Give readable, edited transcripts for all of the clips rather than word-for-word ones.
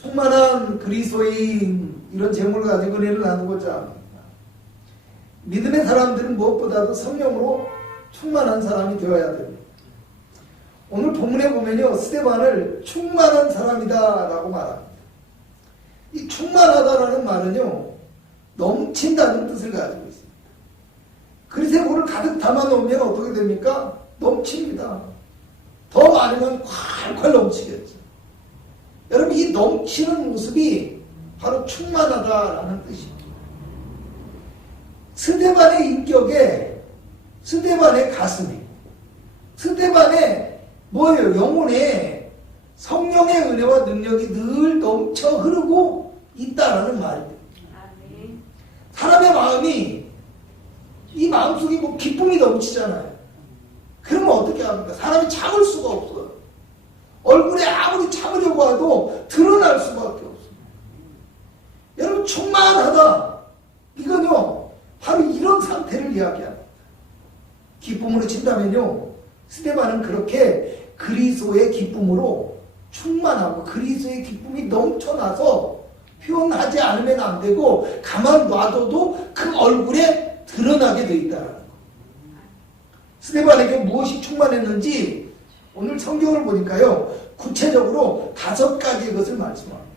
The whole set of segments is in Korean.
충만한 그리스도인 이런 제목을 가지고 은혜를 나누고자 합니다. 믿음의 사람들은 무엇보다도 성령으로 충만한 사람이 되어야 됩니다. 오늘 본문에 보면요, 스데반을 충만한 사람이다 라고 말합니다. 이 충만하다라는 말은요, 넘친다는 뜻을 가지고 있습니다. 그릇에 물을 가득 담아 놓으면 어떻게 됩니까? 넘칩니다. 더 많으면 콸콸 넘치겠죠. 여러분, 이 넘치는 모습이 바로 충만하다라는 뜻입니다. 스데반의 인격에, 스데반의 가슴에, 스데반의 뭐예요? 영혼에 성령의 은혜와 능력이 늘 넘쳐 흐르고 있다라는 말입니다. 사람의 마음이, 이 마음속에 뭐 기쁨이 넘치잖아요. 그러면 어떻게 합니까? 사람이 참을 수가 없어요. 얼굴에 아무리 참으려고 해도 드러날 수밖에 없어요. 여러분, 충만하다, 이건요 바로 이런 상태를 이야기합니다. 기쁨으로 친다면요, 스데반은 그렇게 그리스도의 기쁨으로 충만하고 그리스도의 기쁨이 넘쳐나서 표현하지 않으면 안 되고 가만 놔둬도 그 얼굴에 드러나게 되어 있다는 거. 스데반에게 무엇이 충만했는지 오늘 성경을 보니까요, 구체적으로 5가지의 것을 말씀합니다.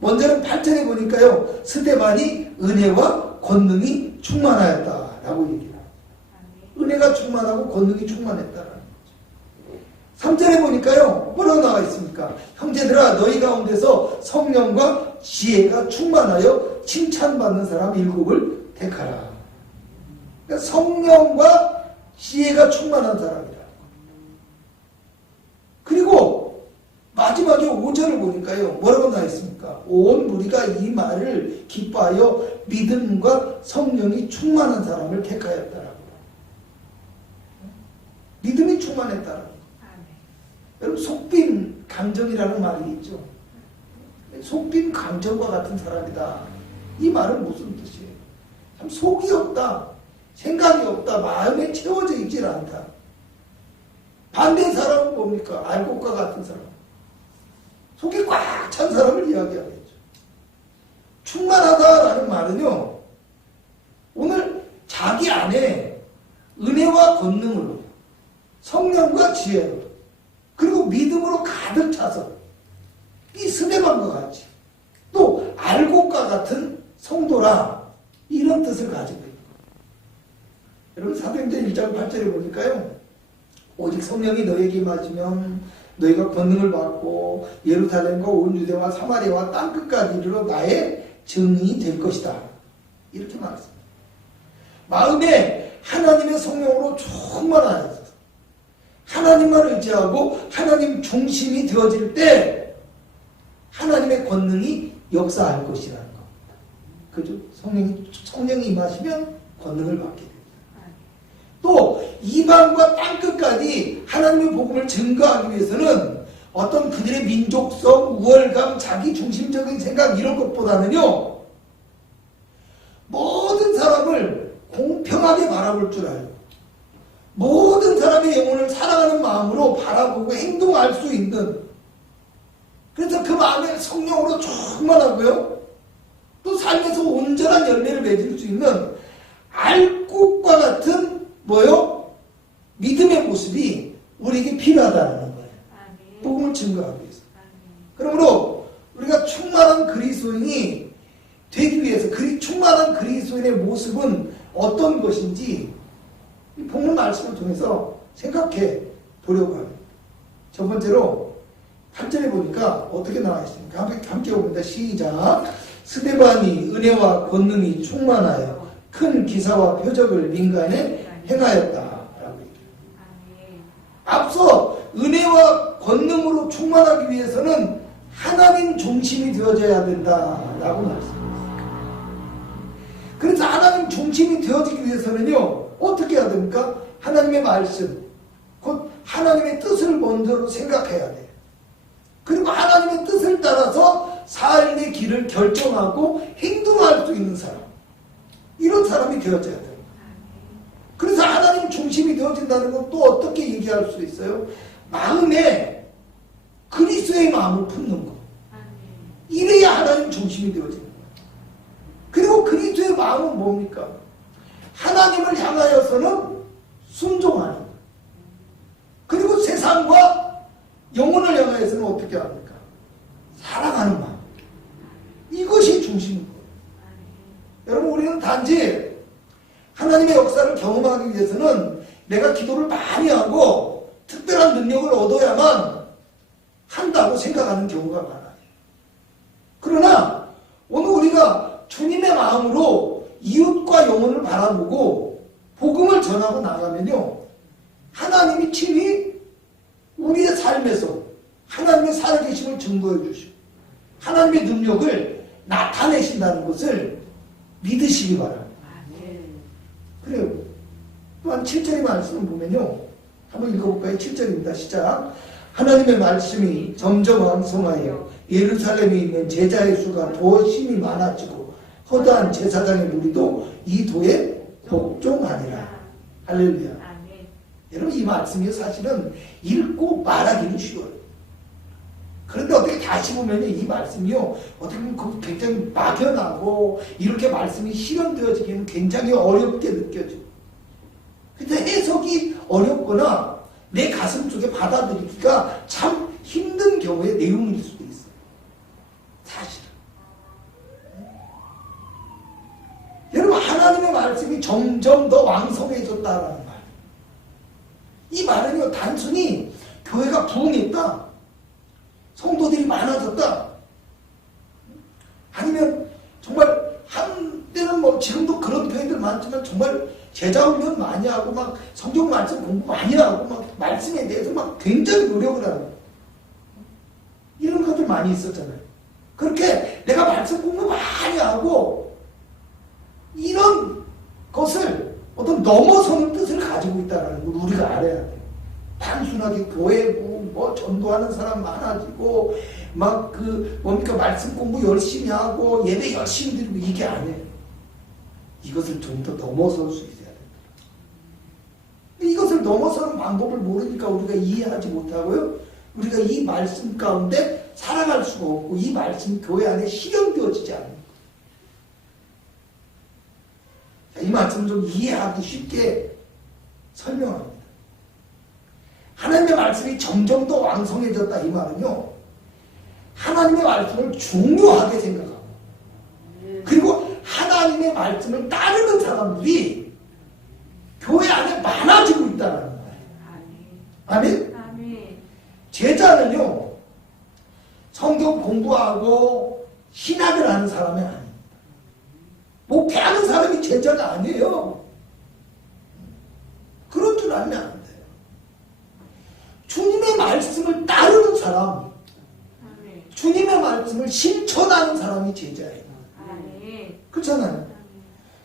먼저는 8절에 보니까요, 스데반이 은혜와 권능이 충만하였다라고 얘기합니다. 은혜가 충만하고 권능이 충만했다라는 거죠. 3절에 보니까요, 뭐라고 나와 있습니까? 형제들아, 너희 가운데서 성령과 지혜가 충만하여 칭찬받는 사람 7을 택하라. 그러니까 성령과 지혜가 충만한 사람이다. 그리고 마지막에 5절을 보니까요, 뭐라고 나와 있습니까? 온 무리가 이 말을 기뻐하여 믿음과 성령이 충만한 사람을 택하였다라고. 믿음이 충만했다라고. 여러분, 속빈 감정이라는 말이 있죠. 속빈 감정과 같은 사람이다. 이 말은 무슨 뜻이에요? 참 속이 없다, 생각이 없다, 마음에 채워져 있질 않다. 반대 사람은 뭡니까? 알곡과 같은 사람. 속이 꽉 찬 사람을 이야기하겠죠. 충만하다라는 말은요, 오늘 자기 안에 은혜와 권능으로, 성령과 지혜로, 그리고 믿음으로 가득 차서 이 스데반과 같이 또 알곡과 같은 성도라, 이런 뜻을 가지고 있는 거예요. 여러분, 사도행전 1장 8절에 보니까요, 오직 성령이 너에게 임하시면 너희가 권능을 받고 예루살렘과 온 유대와 사마리아와 땅끝까지 이르러 나의 증인이 될 것이다, 이렇게 말했습니다. 마음에 하나님의 성령으로 충만하여서 하나님만 의지하고 하나님 중심이 되어질 때 하나님의 권능이 역사할 것이라는 겁니다. 그죠? 성령이 임하시면 권능을 받게 됩니다. 또 이방과 땅끝까지 하나님의 복음을 증거하기 위해서는 어떤 그들의 민족성, 우월감, 자기 중심적인 생각, 이런 것보다는요, 모든 사람을 공평하게 바라볼 줄 알고 모든 사람의 영혼을 사랑하는 마음으로 바라보고 행동할 수 있는, 그래서 그 마음에 성령으로 충만하고요, 또 삶에서 온전한 열매를 맺을 수 있는 알곡과 같은 뭐요? 믿음의 모습이 우리에게 필요하다는 거예요. 복음을 증거하기 위해서. 그러므로 우리가 충만한 그리스도인이 되기 위해서, 충만한 그리스도인의 모습은 어떤 것인지 이 본문 말씀을 통해서 생각해 보려고 합니다. 첫 번째로 8절에 보니까 어떻게 나와 있습니까? 함께 봅니다. 시작. 스데반이 은혜와 권능이 충만하여 큰 기사와 표적을 민간에 행하였다라고 얘기해요. 앞서 은혜와 권능으로 충만하기 위해서는 하나님 중심이 되어져야 된다라고 말씀했습니다. 그래서 하나님 중심이 되어지기 위해서는요, 어떻게 해야 됩니까? 하나님의 말씀, 곧 하나님의 뜻을 먼저 생각해야 돼요. 그리고 하나님의 뜻을 따라서 삶의 길을 결정하고 행동할 수 있는 사람, 이런 사람이 되어져야 돼요. 그래서 하나님 중심이 되어진다는 건 또 어떻게 얘기할 수 있어요? 마음에 그리스도의 마음을 품는 것. 하나님 중심이 되어지는 거예요. 그리고 그리스도의 마음은 뭡니까? 하나님을 향하여서는 순종하는 거예요. 그리고 세상과 영혼을 향하여서는 어떻게 합니까? 사랑하는 마음. 이것이 중심인 거예요. 여러분, 우리는 단지 하나님의 역사를 경험하기 위해서는 내가 기도를 많이 하고 특별한 능력을 얻어야만 한다고 생각하는 경우가 많아요. 그러나 오늘 우리가 주님의 마음으로 이웃과 영혼을 바라보고 복음을 전하고 나가면요, 하나님이 친히 우리의 삶에서 하나님의 살아계심을 증거해 주시고 하나님의 능력을 나타내신다는 것을 믿으시기 바랍니다. 그래요. 또한 7절의 말씀을 보면요, 한번 읽어볼까요? 7절입니다. 시작. 하나님의 말씀이 점점 왕성하여 예루살렘에 있는 제자의 수가 더 심히 많아지고 허다한 제사장의 무리도 이 도에 복종하니라. 할렐루야. 여러분, 이 말씀이 사실은 읽고 말하기는 쉬워요. 그런데 어떻게 다시 보면 이 말씀이요, 어떻게 보면 굉장히 막연하고 이렇게 말씀이 실현되어지기는 굉장히 어렵게 느껴져요. 근데 해석이 어렵거나 내 가슴 속에 받아들이기가 참 힘든 경우의 내용일 수도 있어요. 사실은. 여러분, 하나님의 말씀이 점점 더 왕성해졌다라는 말. 이 말은요, 단순히 교회가 부흥했다, 성도들이 많아졌다, 아니면 정말 한때는 뭐 지금도 그런 교회들 많지만 정말 제자훈련 많이 하고 막 성경 말씀 공부 많이 하고 막 말씀에 대해서 막 굉장히 노력을 하는 이런 것들 많이 있었잖아요. 그렇게 내가 말씀 공부 많이 하고 이런 것을 어떤 넘어서는 뜻을 가지고 있다는 걸 우리가 알아야 돼요. 단순하게 교회고 뭐 전도하는 사람 많아지고 막 뭡니까 말씀 공부 열심히 하고 예배 열심히 드리고 이게 아니에요. 이것을 좀 더 넘어설 수 있어야 된다. 이것을 넘어서는 방법을 모르니까 우리가 이해하지 못하고요, 우리가 이 말씀 가운데 살아갈 수가 없고 이 말씀이 교회 안에 실현되어지지 않는 거예요. 이 말씀을 좀 이해하기 쉽게 설명합니다. 하나님의 말씀이 점점 더 왕성해졌다, 이 말은요, 하나님의 말씀을 중요하게 생각하고 그리고 하나님의 말씀을 따르는 사람들이 교회 안에 많아지고 있다는 거예요. 아멘? 아멘. 제자는요, 성경 공부하고 신학을 하는 사람이 아닙니다. 목회하는 사람이 제자가 아니에요. 그런 줄 알면 안 돼요. 주님의 말씀을 따르는 사람, 주님의 말씀을 실천하는 사람이 제자예요. 그렇잖아요.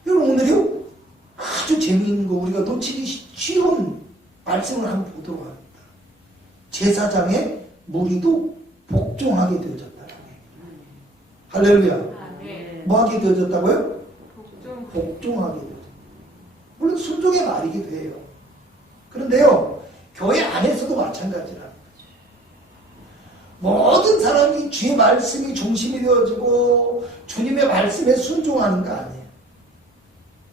여러분, 오늘요 아주 재미있는 거 우리가 놓치기 쉬운 말씀을 한번 보도록 합니다. 제사장의 무리도 복종하게 되어졌다. 할렐루야. 뭐 하게 되어졌다고요? 복종하게 되어졌다. 물론 순종의 말이기도 해요. 그런데요, 교회 안에서도 마찬가지라. 모든 사람이 주의 말씀이 중심이 되어지고 주님의 말씀에 순종하는 거 아니에요.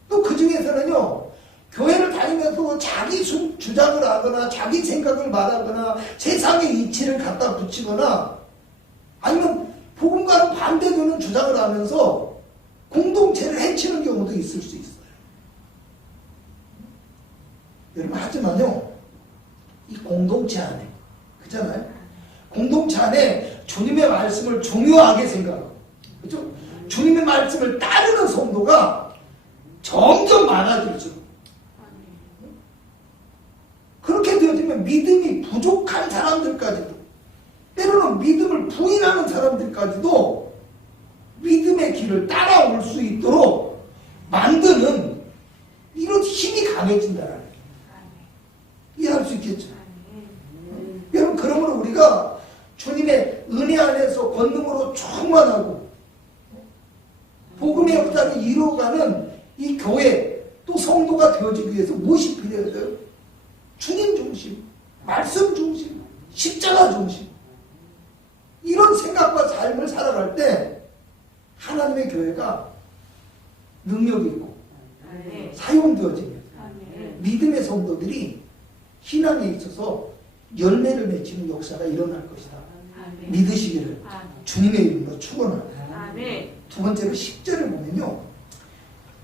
또 그 중에서는요, 교회를 다니면서 자기 주장을 하거나 자기 생각을 말하거나 세상의 이치를 갖다 붙이거나 아니면 복음과는 반대되는 주장을 하면서 공동체를 해치는 경우도 있을 수 있어요. 여러분, 하지만요, 이 공동체 안에, 그렇잖아요? 공동체 안에 주님의 말씀을 중요하게 생각하고, 그렇죠? 주님의 말씀을 따르는 성도가 점점 많아질수록, 그렇게 되어지면 믿음이 부족한 사람들까지도, 때로는 믿음을 부인하는 사람들까지도 믿음의 길을 따라올 수 있도록 만드는 이런 힘이 강해진다는 거예요. 이해할 수 있겠죠? 여러분, 그러므로 우리가 주님의 은혜 안에서 권능으로 충만하고 복음의 역사를 이루어가는 이 교회 또 성도가 되어지기 위해서 무엇이 필요해서요? 주님 중심, 말씀 중심, 십자가 중심, 이런 생각과 삶을 살아갈 때 교회가 능력이 있고 아멘. 사용되어지면 아멘. 믿음의 성도들이 신앙에 있어서 열매를 맺히는 역사가 일어날 것이다. 아멘. 믿으시기를 아멘. 주님의 이름으로 축원합니다. 아멘. 두 번째로 10절을 보면요.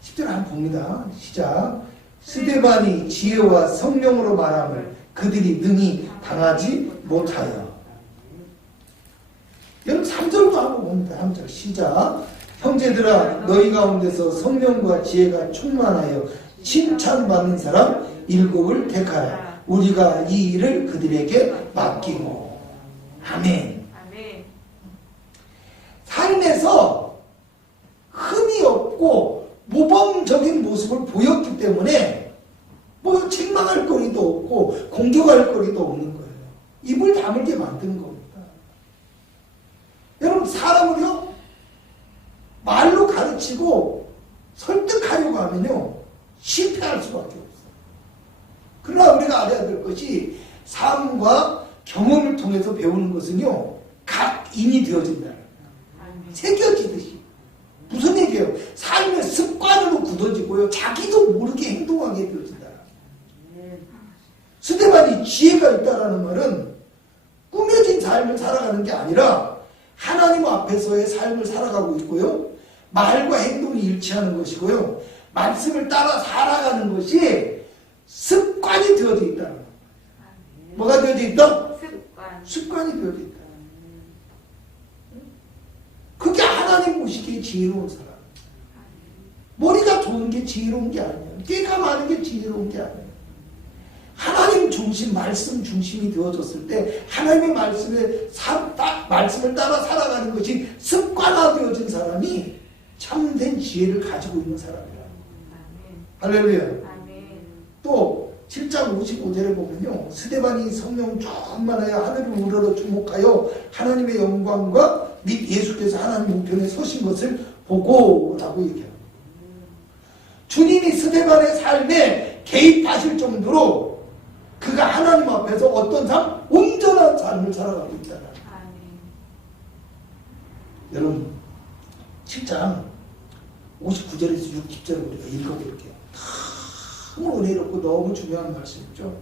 10절 한번 봅니다. 시작. 스데반이 지혜와 성령으로 말함을 그들이 능히 당하지 못하여. 여러분 3절도 한번 봅니다. 3절 시작. 형제들아 너희 가운데서 성령과 지혜가 충만하여 칭찬받는 사람 7을 택하라. 우리가 이 일을 그들에게 맡기고. 아멘. 아멘. 삶에서 흠이 없고 모범적인 모습을 보였기 때문에 뭐 책망할 거리도 없고 공격할 거리도 없는 거예요. 입을 다물게 만든 겁니다. 여러분 사람을요 말로 가르치고 설득하려고 하면요 실패할 수밖에 없어요. 그러나 우리가 알아야 될 것이 삶과 경험을 통해서 배우는 것은요 각인이 되어진다는 거예요. 새겨지듯이. 무슨 얘기예요? 삶의 습관으로 굳어지고요 자기도 모르게 행동하게 되어진다. 스데반이 지혜가 있다라는 말은 꾸며진 삶을 살아가는 게 아니라 하나님 앞에서의 삶을 살아가고 있고요 말과 행동이 일치하는 것이고요 말씀을 따라 살아가는 것이 습관이 되어져 있다는 거예요. 뭐가 되어져 있다? 습관이 되어져 있다. 그게 하나님 보시기에 지혜로운 사람. 머리가 좋은 게 지혜로운 게 아니에요. 깨가 많은 게 지혜로운 게 아니에요. 하나님 중심, 말씀 중심이 되어졌을 때 하나님의 말씀을 따라 살아가는 것이 습관화되어진 사람이 참된 지혜를 가지고 있는 사람이라. 할렐루야. 또 7장 55절에 보면요 스데반이 성령 충만하여 하늘을 우러러 주목하여 하나님의 영광과 및 예수께서 하나님 우편에 서신 것을 보고 라고 얘기합니다. 주님이 스데반의 삶에 개입하실 정도로 그가 하나님 앞에서 어떤 삶? 온전한 삶을 살아가고 있다는 여러분 7장 59절에서 60절을 우리가 읽어볼게요. 너무 은혜롭고 너무 중요한 말씀이죠.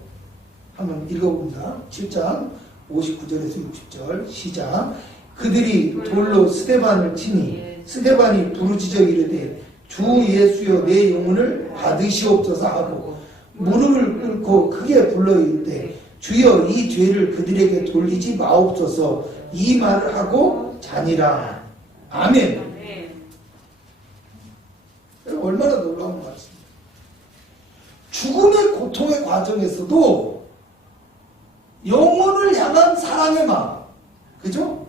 한번 읽어봅니다. 7장 59절에서 60절 시작. 그들이 돌로 스데반을 치니 스데반이 부르짖어 이르되 주 예수여 내 영혼을 받으시옵소서 하고 무릎을 꿇고 크게 불러 이르되 주여 이 죄를 그들에게 돌리지 마옵소서 이 말을 하고 자니라. 아멘. 얼마나 놀라운 말씀입니다. 죽음의 고통의 과정에서도 영혼을 향한 사랑의 마음, 그죠?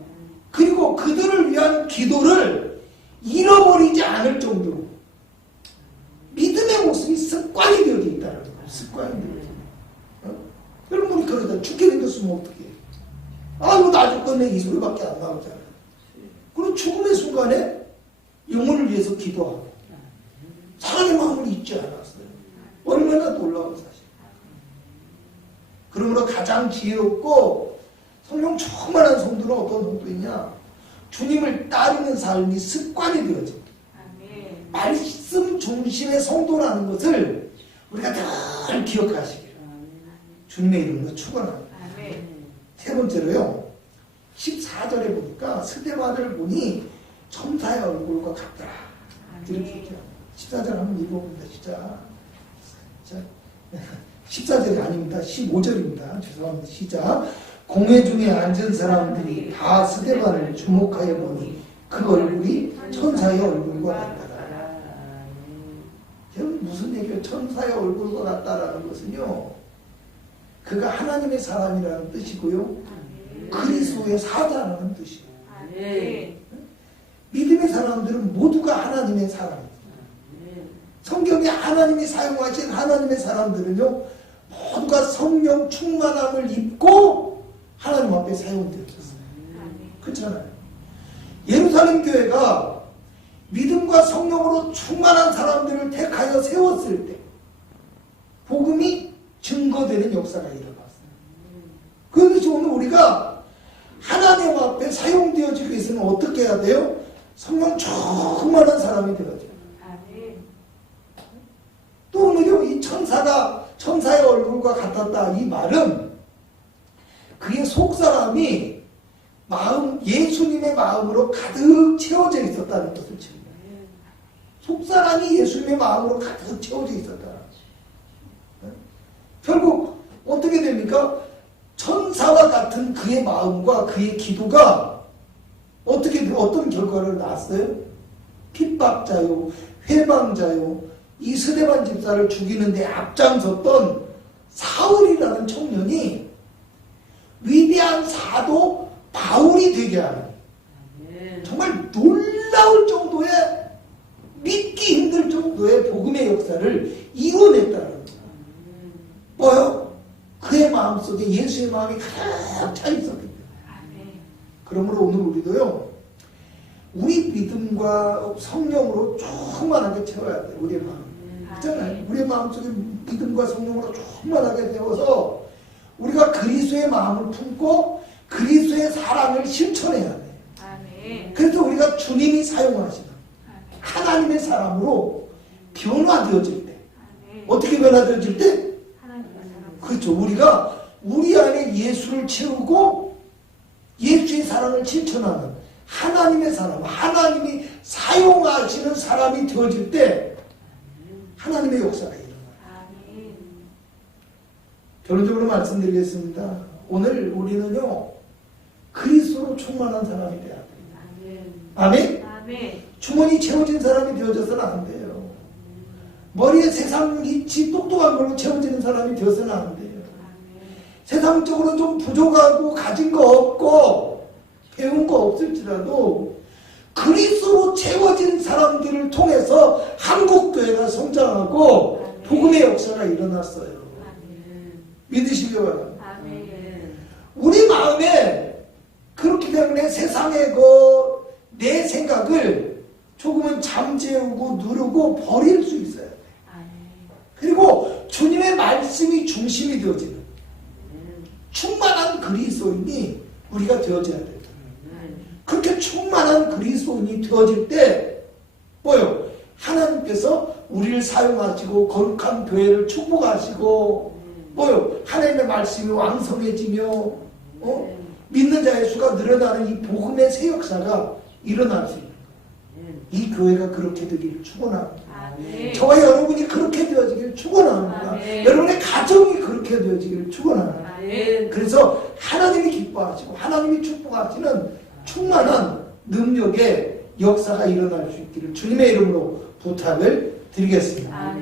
그리고 그들을 위한 기도를 잃어버리지 않을 정도로 믿음의 모습이 습관이 되어져 있다는 거예요. 습관이 되어져. 여러분 우리 그러다 죽게 생겼으면 어떡해? 이거 나 죽겠네 이 소리밖에 안 나오잖아요. 그리고 죽음의 순간에 영혼을 위해서 기도하고 사랑의 마음을 잊지 않았어요. 얼마나 놀라운 사실. 그러므로 가장 지혜롭고 성령 충만한 성도는 어떤 성도이냐? 주님을 따르는 삶이 습관이 되어집니다. 말씀 중심의 성도라는 것을 우리가 늘 기억하시기를 주님의 이름으로 축원합니다. 세 번째로요. 14절에 보니까 스데반을 보니 천사의 얼굴과 같더라. 이렇게 얘기합니다. 14절 한번 읽어봅니다. 시작. 14절이 아닙니다. 15절입니다. 죄송합니다. 시작. 공회 중에 앉은 사람들이 다 스데반을 주목하여 보니 그 얼굴이 천사의 얼굴과 같더라. 여러분 무슨 얘기예요? 천사의 얼굴과 같다라는 것은요. 그가 하나님의 사람이라는 뜻이고요. 그리스도의 사자라는 뜻이에요. 믿음의 사람들은 모두가 하나님의 사람입니다. 성경에 하나님이 사용하신 하나님의 사람들은요. 모두가 성령 충만함을 입고 하나님 앞에 사용되었어요. 그렇잖아요. 예루살렘 교회가 믿음과 성령으로 충만한 사람들을 택하여 세웠을 때 복음이 증거되는 역사가 일어났어요. 그것이 오늘 우리가 하나님 앞에 사용되어지기 위해서는 어떻게 해야 돼요? 성령 충만한 사람이 되어져. 또 오늘요, 이 천사의 얼굴과 같았다. 이 말은 그의 속사람이 예수님의 마음으로 가득 채워져 있었다는 것을 증명해요. 속사람이 예수님의 마음으로 가득 채워져 있었다. 결국 어떻게 됩니까? 천사와 같은 그의 마음과 그의 기도가 어떤 결과를 낳았어요? 핍박자요, 회방자요, 이 스데반 집사를 죽이는데 앞장섰던 사울이라는 청년이 위대한 사도 바울이 되게 하는, 정말 놀라울 정도의, 믿기 힘들 정도의 복음의 역사를 이뤄냈다는 거예요. 뭐요? 그의 마음속에 예수의 마음이 가득 차 있었기 때문에. 그러므로 오늘 우리도요, 우리 믿음과 성령으로 충만하게 채워야 돼요. 우리의 마음. 그렇잖아요. 우리의 마음속에 믿음과 성령으로 충만하게 되어서 우리가 그리스도의 마음을 품고 그리스도의 사랑을 실천해야 돼요. 그래서 우리가 주님이 사용하시는 하나님의 사람으로 변화되어질 때, 어떻게 변화되어질 때? 그렇죠. 우리가 우리 안에 예수를 채우고 예수의 사랑을 실천하는 하나님의 사람, 하나님이 사용하시는 사람이 되어질 때 하나님의 역사가 일어나요. 결론적으로 말씀드리겠습니다. 오늘 우리는요, 그리스도로 충만한 사람이 되어야 됩니다. 아멘? 주머니 채워진 사람이 되어져서는 안 돼요. 머리에 세상 이치 똑똑한 걸로 채워지는 사람이 되어서는 안 돼요. 세상적으로 좀 부족하고 가진 거 없고 배운 거 없을지라도 그리스도로 채워진 사람들을 통해서 한국교회가 성장하고 복음의 역사가 일어났어요. 믿으시기 바랍니다. 우리 마음에 그렇기 때문에 세상의 내 생각을 조금은 잠재우고 누르고 버릴 수 있어야 돼. 그리고 주님의 말씀이 중심이 되어지는 충만한 그리스도인이 우리가 되어져야 된다. 그렇게 충만한 그리스도인이 되어질 때 뭐요? 하나님께서 우리를 사용하시고 거룩한 교회를 축복하시고 뭐요? 하나님의 말씀이 왕성해지며 믿는 자의 수가 늘어나는 이 복음의 새 역사가 일어날 수 있는 거예요. 이 교회가 그렇게 되기를 축원합니다. 저와 여러분이 그렇게 되어지기를 축원합니다. 여러분의 가정이 그렇게 되어지기를 축원합니다. 그래서 하나님이 기뻐하시고 하나님이 축복하시는 충만한 능력의 역사가 일어날 수 있기를 주님의 이름으로 부탁을 드리겠습니다.